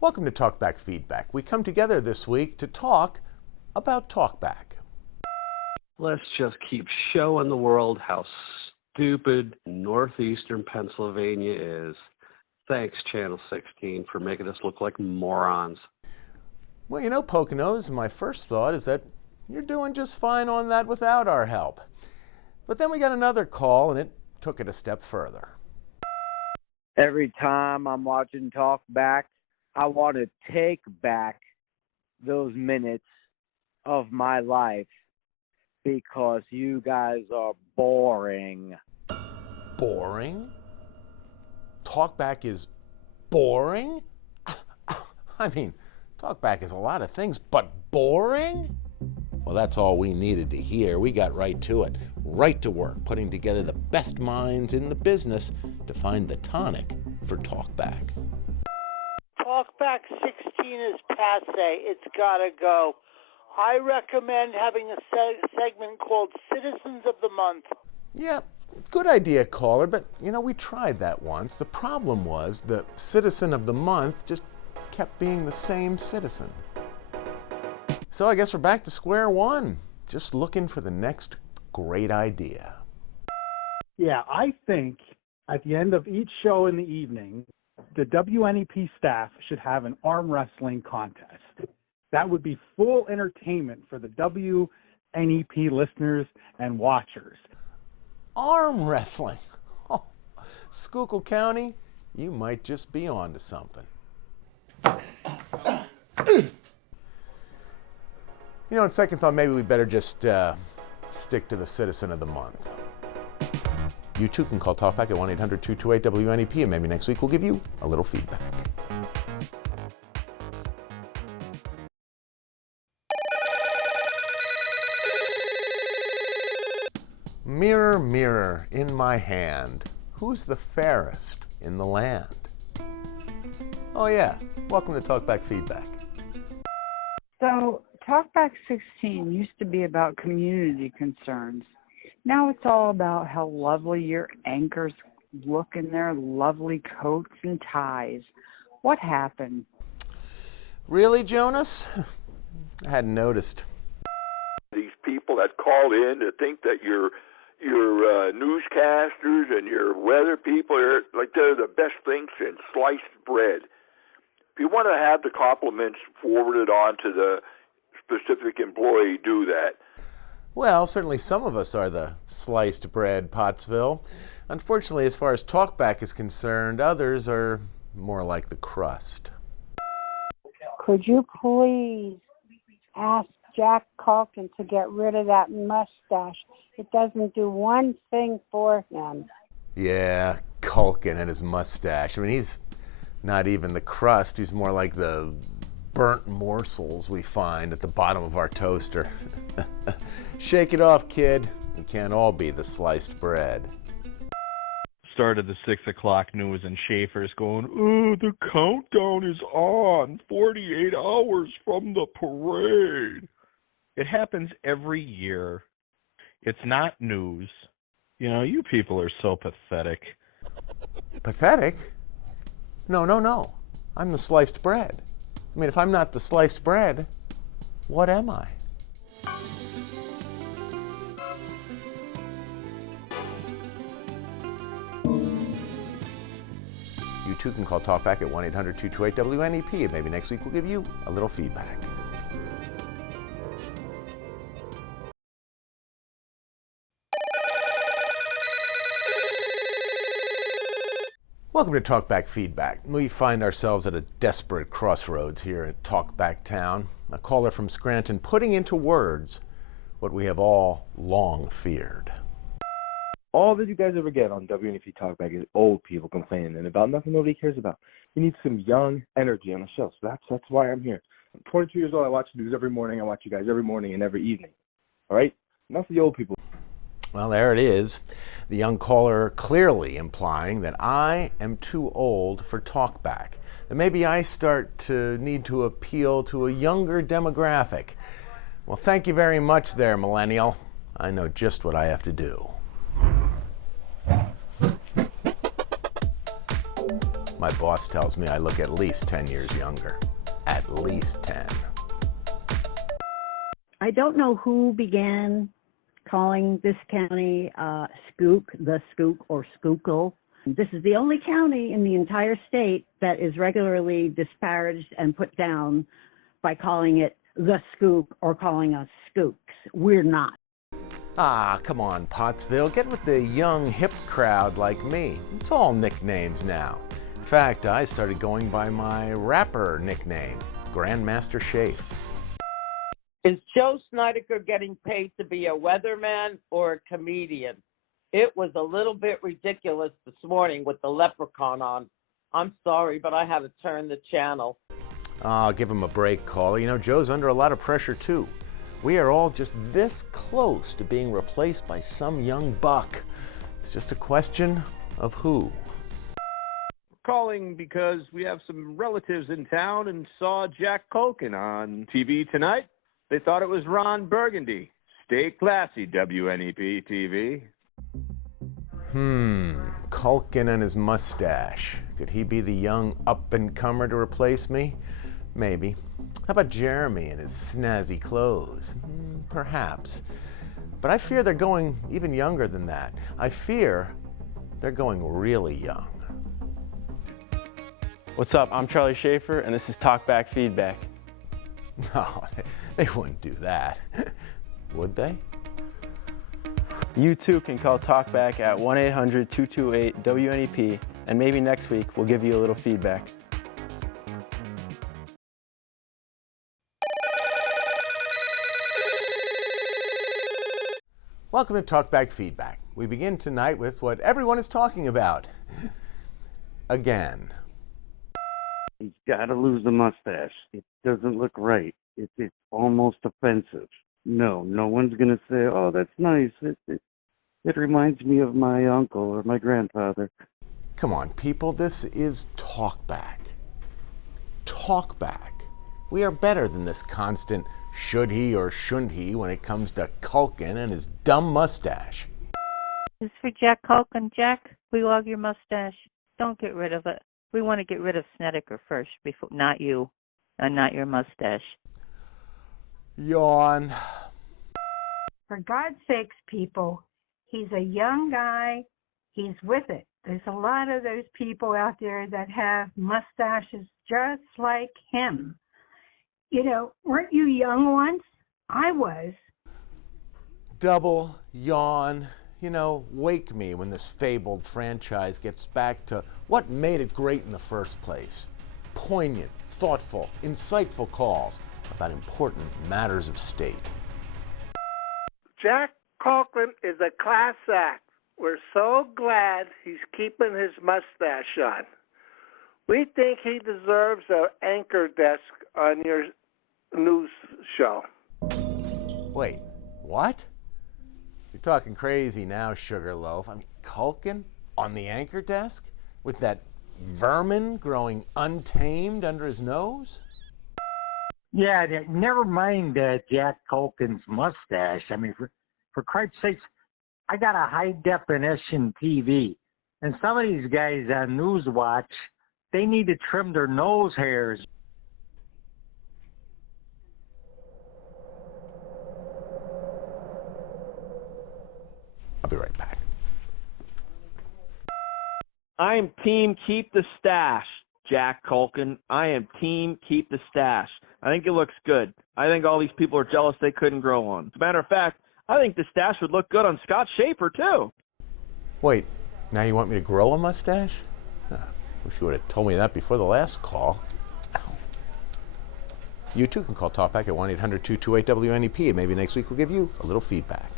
Welcome to Talkback Feedback. We come together this week to talk about Talkback. Let's just keep showing the world how stupid northeastern Pennsylvania is. Thanks, Channel 16, for making us look like morons. Well, you know, Poconos, my first thought is that you're doing just fine on that without our help. But then we got another call, and it took it a step further. Every time I'm watching Talkback, I want to take back those minutes of my life because you guys are boring. Boring? Talkback is boring? I mean, Talkback is a lot of things, but boring? Well, that's all we needed to hear. We got right to it, right to work, putting together the best minds in the business to find the tonic for Talkback. Talkback 16 is passe. It's got to go. I recommend having a segment called Citizens of the Month. Yeah, good idea, caller, but you know, we tried that once. The problem was the Citizen of the Month just kept being the same citizen. So I guess we're back to square one, just looking for the next great idea. Yeah, I think at the end of each show in the evening, the WNEP staff should have an arm wrestling contest. That would be full entertainment for the WNEP listeners and watchers. Arm wrestling? Oh, Schuylkill County, you might just be on to something. You know, on second thought, maybe we better just stick to the Citizen of the Month. You too can call Talkback at 1-800-228-WNEP, and maybe next week we'll give you a little feedback. Mirror, mirror in my hand, who's the fairest in the land? Oh yeah, welcome to Talkback Feedback. So, Talkback 16 used to be about community concerns. Now it's all about how lovely your anchors look in their lovely coats and ties. What happened? Really, Jonas? I hadn't noticed. These people that call in to think that your newscasters and your weather people are like they're the best things in sliced bread. If you want to have the compliments forwarded on to the specific employee, do that. Well, certainly some of us are the sliced bread, Pottsville. Unfortunately, as far as Talkback is concerned, others are more like the crust. Could you please ask Jack Culkin to get rid of that mustache? It doesn't do one thing for him. Yeah, Culkin and his mustache. I mean, he's not even the crust. He's more like the burnt morsels we find at the bottom of our toaster. Shake it off, kid. We can't all be the sliced bread. Started the 6 o'clock news and Schaffer's going, oh, the countdown is on, 48 hours from the parade. It happens every year. It's not news. You know, you people are so pathetic. Pathetic? No. I'm the sliced bread. I mean, if I'm not the sliced bread, what am I? You too can call Talkback at 1-800-228-WNEP, and maybe next week we'll give you a little feedback. Welcome to Talkback Feedback. We find ourselves at a desperate crossroads here at Talkback Town. A caller from Scranton putting into words what we have all long feared. All that you guys ever get on WNEP Talkback is old people complaining and about nothing nobody cares about. You need some young energy on the show, so that's why I'm here. I'm 22 years old. I watch the news every morning. I watch you guys every morning and every evening. All right? Enough of the old people. Well, there it is. The young caller clearly implying that I am too old for Talkback. That maybe I start to need to appeal to a younger demographic. Well, thank you very much there, millennial. I know just what I have to do. My boss tells me I look at least 10 years younger. At least 10. I don't know who began calling this county Skook, the Skook, or Skookle. This is the only county in the entire state that is regularly disparaged and put down by calling it the Skook or calling us Skooks. We're not. Ah, come on, Pottsville. Get with the young, hip crowd like me. It's all nicknames now. In fact, I started going by my rapper nickname, Grandmaster Schaaf. Is Joe Snyder getting paid to be a weatherman or a comedian? It was a little bit ridiculous this morning with the leprechaun on. I'm sorry, but I had to turn the channel. Oh, give him a break, caller. You know, Joe's under a lot of pressure, too. We are all just this close to being replaced by some young buck. It's just a question of who. Calling because we have some relatives in town and saw Jack Culkin on TV tonight. They thought it was Ron Burgundy. Stay classy, WNEP TV. Culkin and his mustache. Could he be the young up-and-comer to replace me? Maybe. How about Jeremy and his snazzy clothes? Perhaps. But I fear they're going even younger than that. I fear they're going really young. What's up? I'm Charlie Schaffer, and this is Talkback Feedback. No, they wouldn't do that. Would they? You too can call Talkback at 1-800-228-WNEP, and maybe next week we'll give you a little feedback. Welcome to Talkback Feedback. We begin tonight with what everyone is talking about. Again. He's got to lose the mustache. It doesn't look right. It's almost offensive. No one's going to say, oh, that's nice. It reminds me of my uncle or my grandfather. Come on, people. This is Talkback. Talkback. We are better than this constant should he or shouldn't he when it comes to Culkin and his dumb mustache. This is for Jack Culkin. Jack, we love your mustache. Don't get rid of it. We want to get rid of Snedeker first, before, not you, and not your mustache. Yawn. For God's sakes, people, he's a young guy. He's with it. There's a lot of those people out there that have mustaches just like him. You know, weren't you young once? I was. Double yawn. You know, wake me when this fabled franchise gets back to what made it great in the first place. Poignant, thoughtful, insightful calls about important matters of state. Jack Culkin is a class act. We're so glad he's keeping his mustache on. We think he deserves an anchor desk on your news show. Wait, what? You're talking crazy now, Sugarloaf. I mean, Culkin on the anchor desk with that vermin growing untamed under his nose? Yeah, never mind Jack Culkin's mustache. I mean, for Christ's sakes, I got a high-definition TV, and some of these guys on Newswatch, they need to trim their nose hairs. I'll be right back. I am team keep the stash, Jack Culkin. I am team keep the stash. I think it looks good. I think all these people are jealous they couldn't grow one. As a matter of fact, I think the stash would look good on Scott Schaffer, too. Wait, now you want me to grow a mustache? Wish you would have told me that before the last call. Ow. You too can call Talkback at 1-800-228-WNEP, and maybe next week we'll give you a little feedback.